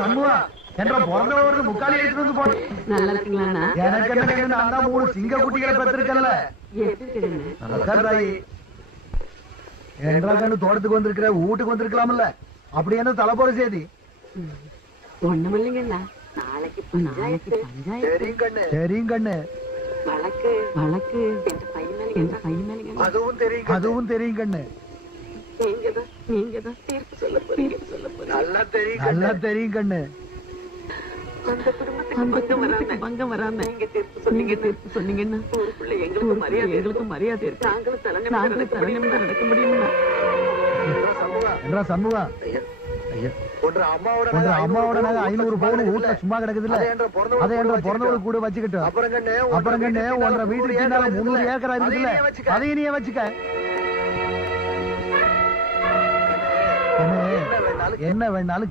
சண்முகா என்ற பிறந்தவருக்கு முக்காலி எடுத்துட்டு வந்து போட்டு நல்லா இருக்கீங்களா? எனக்கு என்ன கண்ணு, நான் தான் 3 சிங்க குட்டிகளை பெற்றிருக்கேன்ல. தாயி என்றா கண்ணு தோட்டத்துக்கு வந்திருக்கிற, வீட்டுக்கு வந்திருக்கலாம்ல, அப்படி என்ன தலைப்போற செய்தி? ஒண்ணும் இல்லைங்கண்ணா, நாளைக்கு பஞ்சாயத்து. தெரியும் கண்ணு, வழக்கு வழக்கு என்ற பையன் மேல அதுவும் தெரியும் கண்ணு, நீங்க தான் தீர்ப்பு சொல்ல போறீங்க. நல்லா தெரியும் கண்ணு. அந்த குடும்பத்துக்கு பங்கம் வராம நீங்க தீர்ப்பு சொன்னீங்கன்னா எங்களுக்கு மரியாதை இருக்கு. நாங்களும் தலைநிமிர்ந்து நடக்க முடியுமா? என்றா சண்முகா, அம்மாவோட நகை 500 பவுன் வீட்டுல சும்மா கிடக்குது இல்ல, அதை என்ற பிறந்தவளுக்கு கூட வச்சுக்கிட்டோம். அப்புறம் கண்ணு உன்ற வீட்டுக்கு 300 ஏக்கரா இருக்குல்ல, அதையும் நீ வச்சுக்க. என்ன வேணாலும்